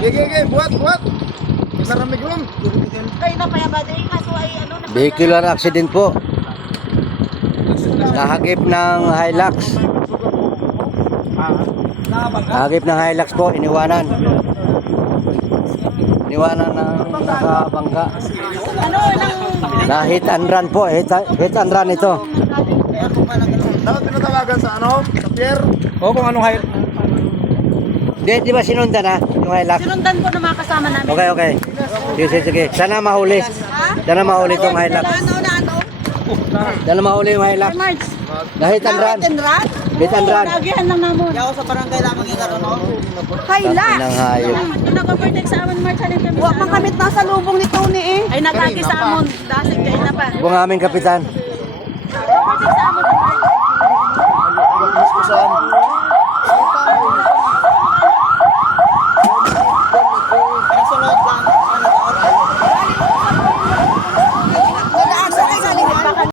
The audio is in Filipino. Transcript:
Gigi, buat. Maramig ron. Kayo na pa ba din? Kaso ay ano na. Vehicular accident po. Nahagip ng Hilux. Nahagip ng Hilux po, iniwanan. Iniwanan ng nakabangga. Ano nang Na hit and run po, hit and run ito. Dapat pinatawagan sa ano? Sa pier. O kung anong height. Di ba sinundan ha, yung Hilux? sinundan po ng mga kasama namin. Okay. Sige. Sana mahuli. Sana mahuli itong Hilux. Sana mahuli yung Hilux. March. Na hit and run. Run? Hit and run. Lagihan lang namon. Ako sa barangay lamang yung ano. Kaila. Nang hayop. Nag-overtake sa amon March halin kami. Huwag mang kamit nasa lubong ni Tony eh. Ay nagagi sa amon. Dasig kayo na pa. Kung aming kapitan. Overtake sa amon. Saan?